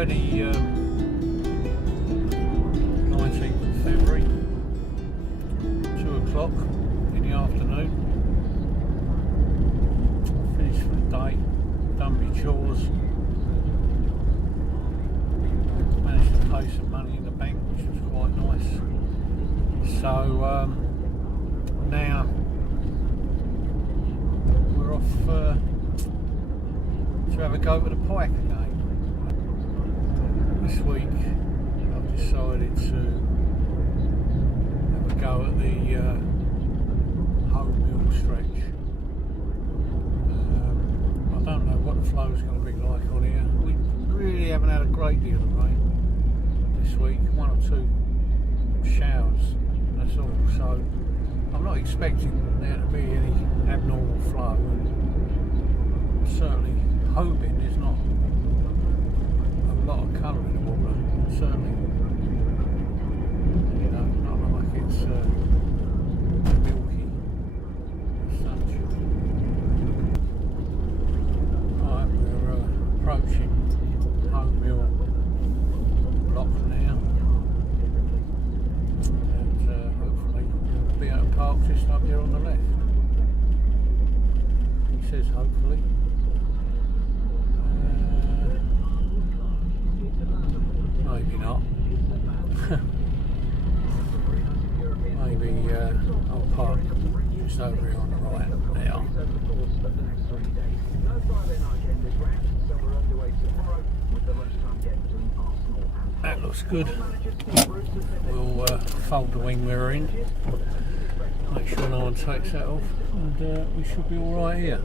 Friday, 19th of February, 2 o'clock in the afternoon. Finished for the day, done my chores, managed to pay some money in the bank, which was quite nice. So now we're off to have a go at the pike again. This week I've decided to have a go at the home mill stretch. I don't know what the flow is going to be like on here. We really haven't had a great deal of rain this week, 1 or 2 showers, that's all. So I'm not expecting there to be any abnormal flow, and I'm certainly hoping there's not a lot of colour in the water. Certainly, you know, not like it's milky as such. Right, we're approaching home mill block now, and hopefully we'll be able to park just up here on the left. He says hopefully. Maybe not. Maybe I'll park just over here on the right now. That looks good. We'll fold the wing mirror in, make sure no one takes that off, and we should be alright here.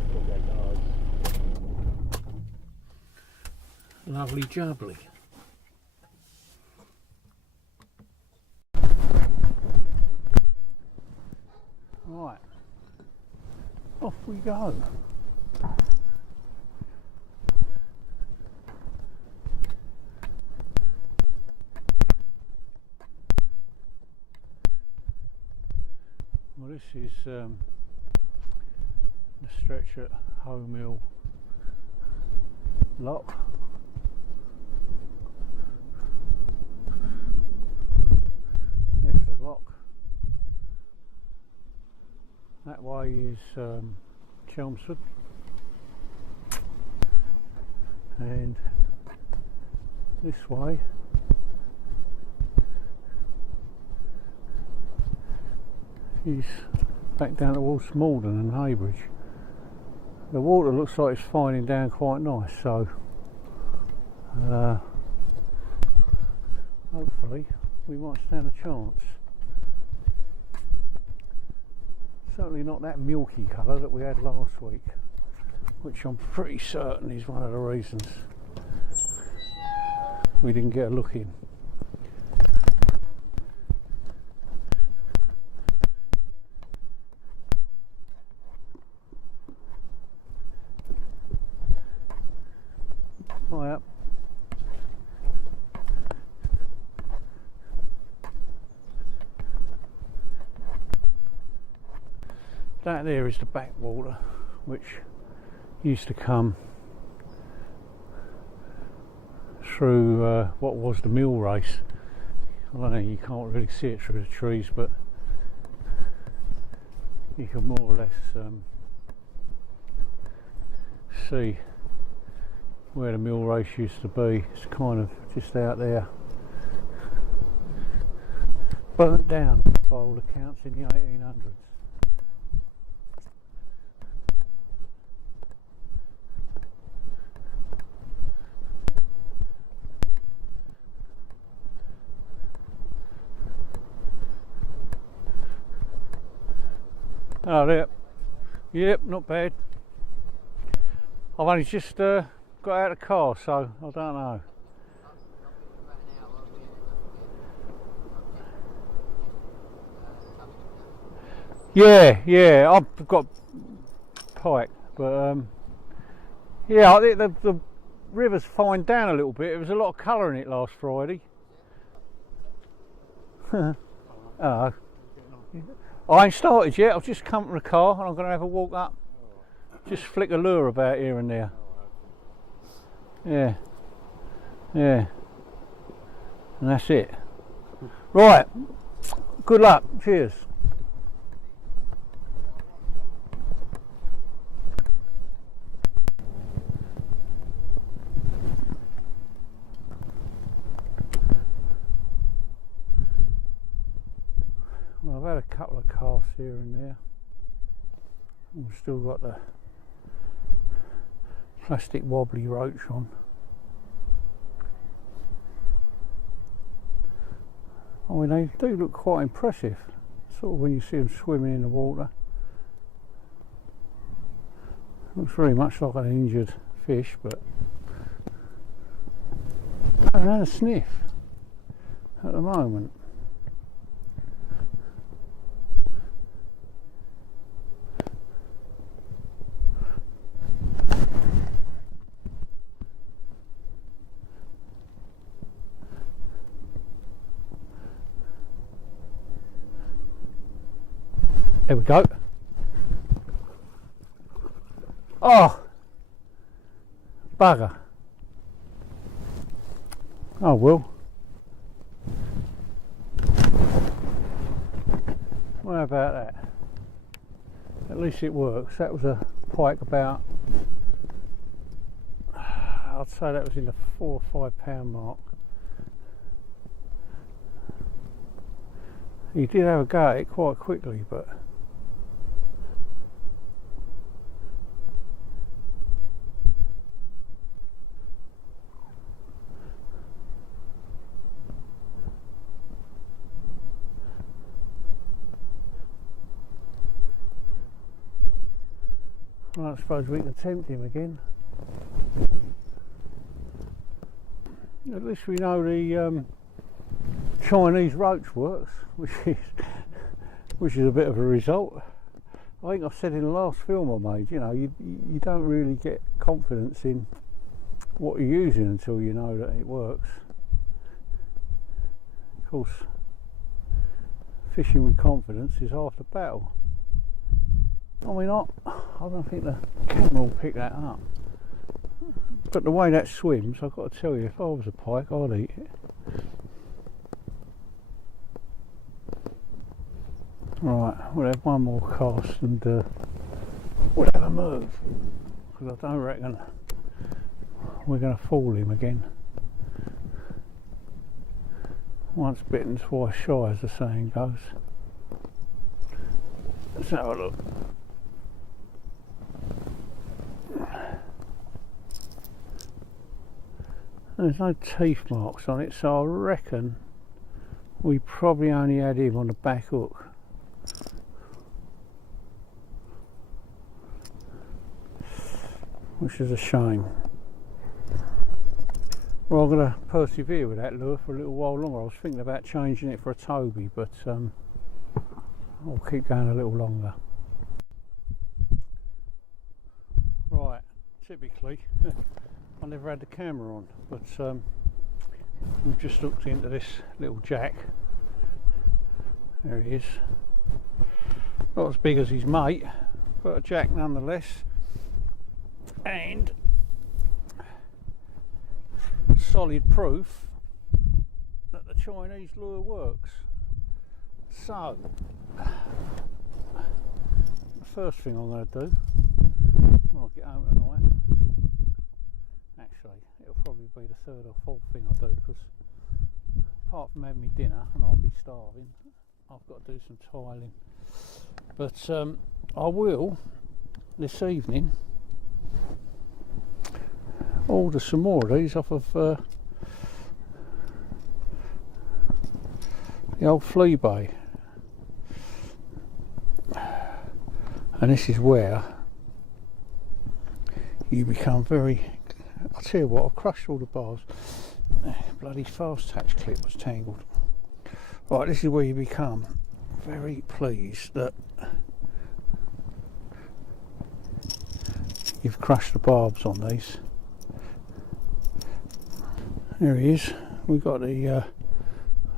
Lovely jubbly. Right, off we go. Well, this is the stretch at Home Mill Lock. There's the lock. That way is Chelmsford, and this way is back down towards Malden and Haybridge. The water looks like it's finding down quite nice, so hopefully we might stand a chance. Certainly not that milky colour that we had last week, which I'm pretty certain is one of the reasons we didn't get a look in. High up. That there is the backwater, which used to come through what was the mill race. I don't know, you can't really see it through the trees, but you can more or less see where the mill race used to be. It's kind of just out there, burnt down by all accounts in the 1800s. Oh, there. Yep, not bad. I've only just got out of the car, so I don't know. Yeah, I've got pike, but yeah, I think the river's fined down a little bit. There was a lot of colour in it last Friday. Hello. I ain't started yet, I've just come from the car and I'm going to have a walk up. Just flick a lure about here and there. Yeah. Yeah. And that's it. Right. Good luck. Cheers. Well, I've had a couple of casts here and there. We've still got the plastic wobbly roach on. I mean, they do look quite impressive, sort of when you see them swimming in the water. Looks very much like an injured fish, but I haven't had a sniff at the moment. There we go. Oh, bugger. Oh well. How about that? At least it works. That was a pike about, I'd say that was in the 4 or 5 pound mark. He did have a go at it quite quickly, but I suppose we can tempt him again. At least we know the Chinese roach works, which is a bit of a result. I think I've said in the last film I made, you know, you don't really get confidence in what you're using until you know that it works. Of course, fishing with confidence is half the battle. I mean, I don't think the camera will pick that up, but the way that swims, I've got to tell you, if I was a pike, I'd eat it. Right, we'll have one more cast and we'll have a move, because I don't reckon we're going to fool him again. Once bitten, twice shy, as the saying goes. Let's have a look. There's no teeth marks on it, so I reckon we probably only had him on the back hook. Which is a shame. Well, I'm going to persevere with that lure for a little while longer. I was thinking about changing it for a Toby, but I'll keep going a little longer. Right, typically I never had the camera on, but we've just looked into this little jack. There he is. Not as big as his mate, but a jack nonetheless. And solid proof that the Chinese lure works. So, the first thing I'm going to do when I get home tonight, actually it'll probably be the third or fourth thing I do, because apart from having me dinner and I'll be starving, I've got to do some tiling. But I will this evening order some more of these off of the old flea bay, and this is where you become very, I'll tell you what, I've crushed all the bars. Bloody fast attach clip was tangled. Right, this is where you become very pleased that you've crushed the barbs on these. There he is. We've got the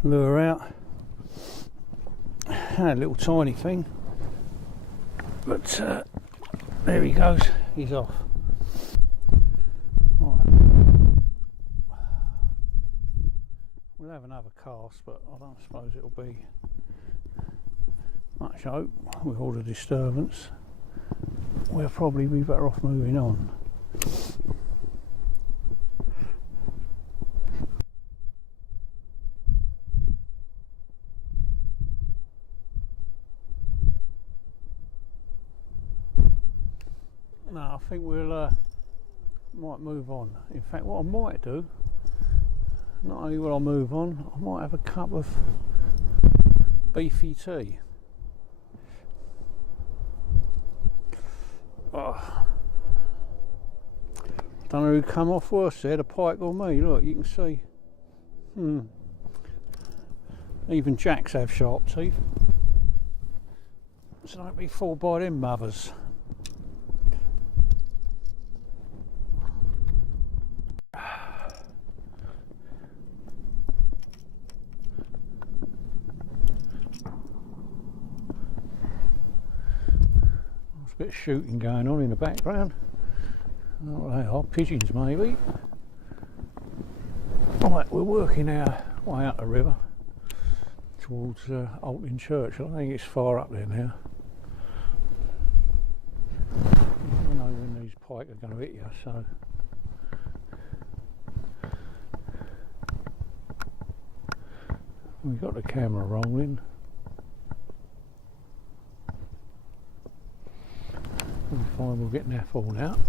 lure out. A little tiny thing, but there he goes. He's off. Right. have another cast, but I don't suppose it'll be much hope with all the disturbance. We'll probably be better off moving on. No, I think we'll might move on. In fact, what I might do, not only will I move on, I might have a cup of beefy tea. Oh. Don't know who come off worse there, the pike or me. Look, you can see. Even jacks have sharp teeth, so don't be fooled by them mothers. There's a bit of shooting going on in the background. Oh, they are pigeons, maybe. Right, we're working our way up the river towards Alton Church. I don't think it's far up there now. I don't know when these pike are going to hit you, so. We've got the camera rolling. We'll find we'll get naff all out.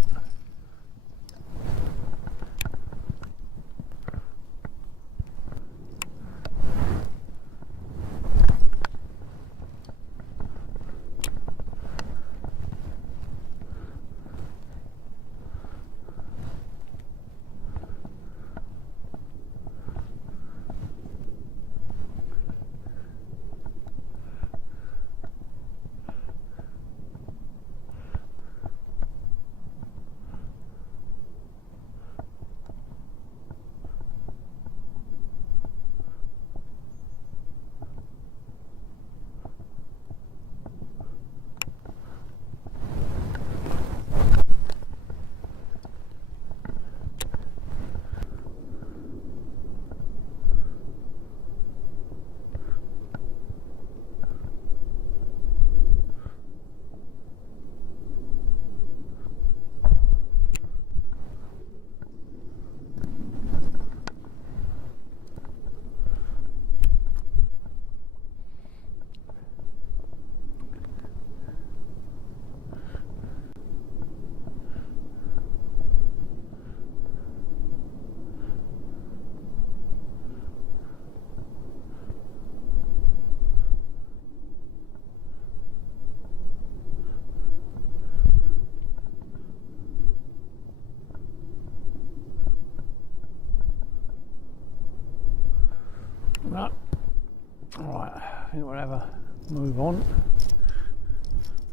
Right, I think we'll have a move on.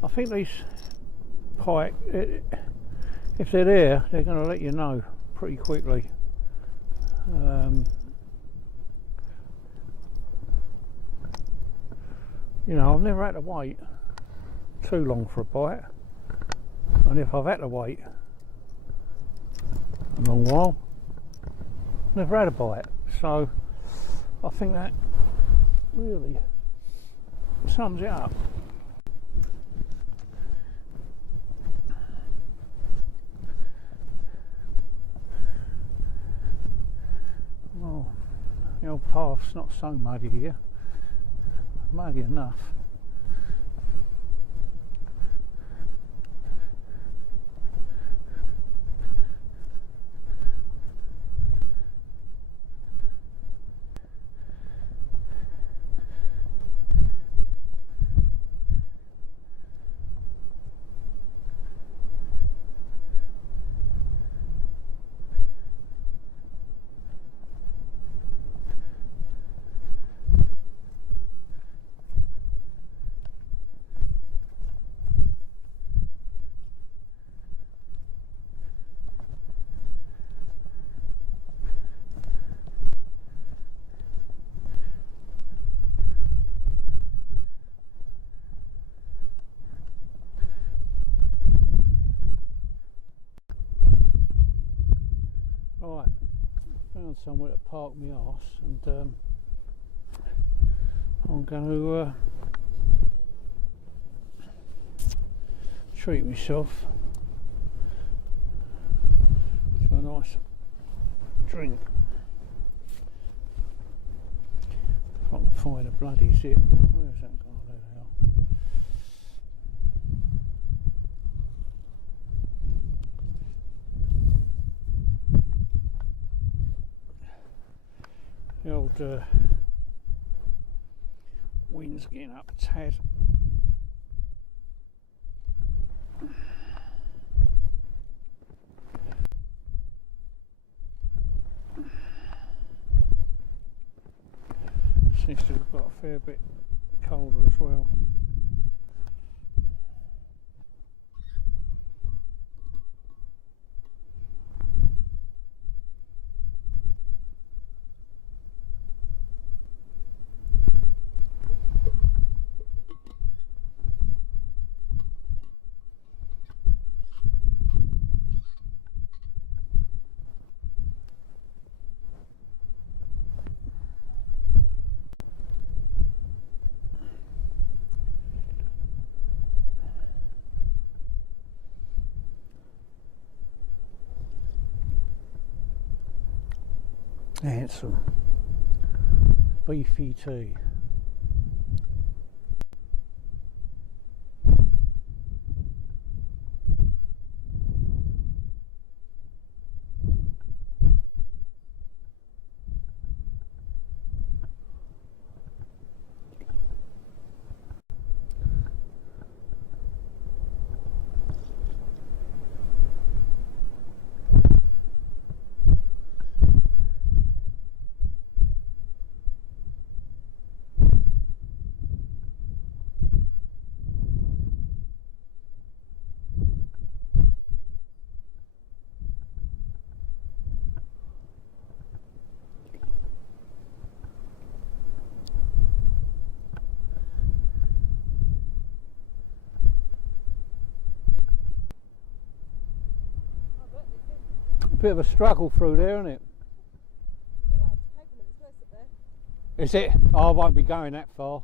I think these pike, if they're there, they're going to let you know pretty quickly. You know, I've never had to wait too long for a bite, and if I've had to wait a long while, never had a bite. So I think that really sums it up. Well, the old path's not so muddy here. Muddy enough. found somewhere to park my arse, and I'm going to treat myself to a nice drink. If I can find a bloody zip. Where's that gone? There they are. The old wind's getting up a tad. Seems to have got a fair bit colder as well. Handsome beefy tea. Bit of a struggle through there, isn't it? Is it? Oh, I won't be going that far.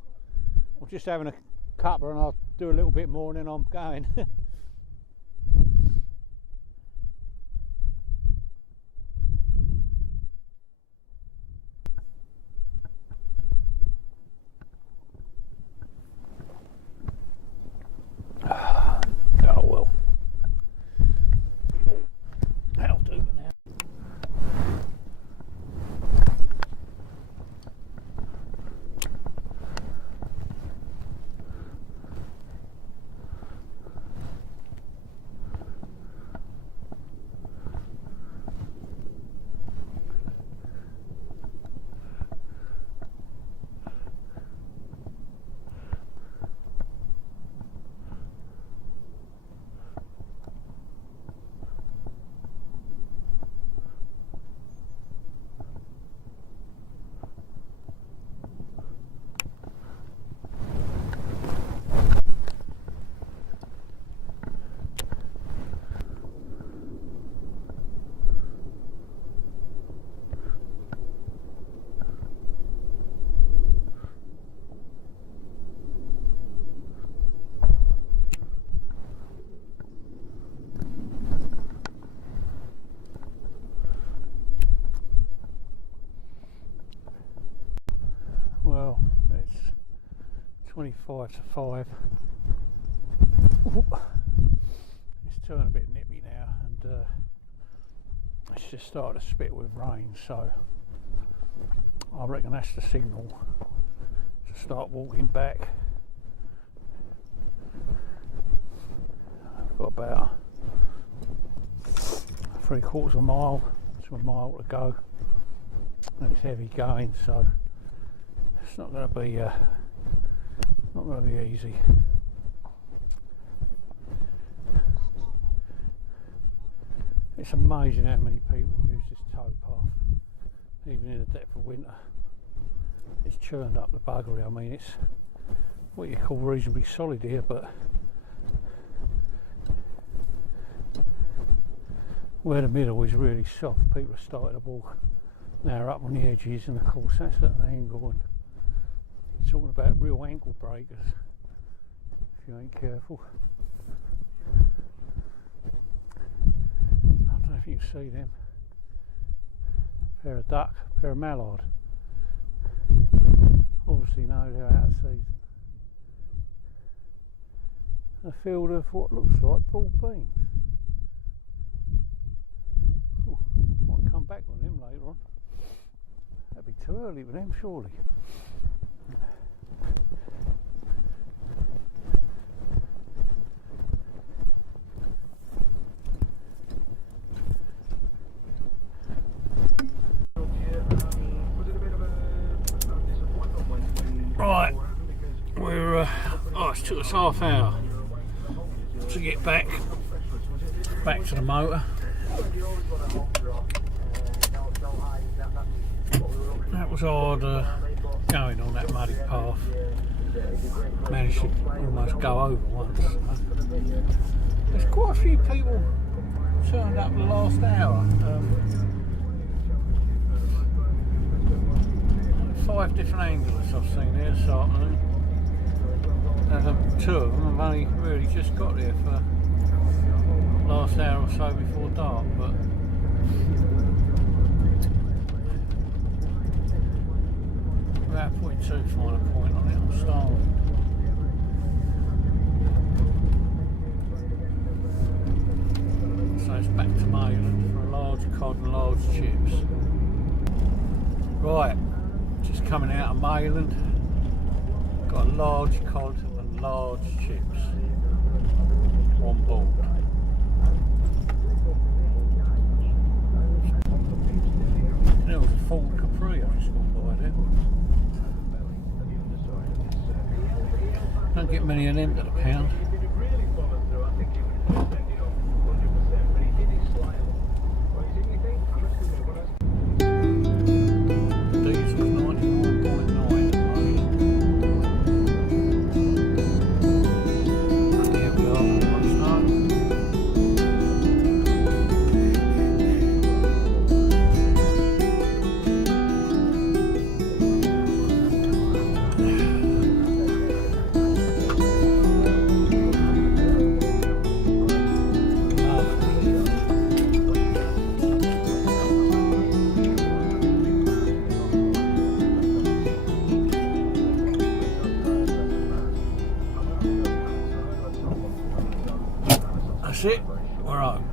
I'm just having a cuppa and I'll do a little bit more and then I'm going. Oh well. That'll do for now. Well, it's 25 to 5. It's turning a bit nippy now, and it's just started to spit with rain, so I reckon that's the signal to start walking back. I've got about 3/4 of a mile to a mile to go, and it's heavy going, so it's not going to be easy. It's amazing how many people use this towpath, even in the depth of winter. It's churned up the buggery. I mean, it's what you call reasonably solid here, but where the middle is really soft, people are starting to walk Now up on the edges, and of course that's at an angle, and you're talking about real ankle breakers if you ain't careful. I don't know if you can see them. Pair of duck, pair of mallard. Obviously know they're out of season. A field of what looks like broad beans. Ooh, might come back on them later on. That'd be too early for them, surely. Right, we're it took us half hour to get back to the motor. That was hard going on that muddy path. Managed to almost go over once. There's quite a few people turned up the last hour. 5 different anglers I've seen here this afternoon. And 2 of them have only really just got there for last hour or so before dark, but about 0.2 final point on it on Starling. So it's back to Mayland for a large cod and large chips. Right, just coming out of Mayland, got a large cod and large chips on board. There was a Ford Capri I just gone by there. Don't get many of them to the pound. That's it, we're home.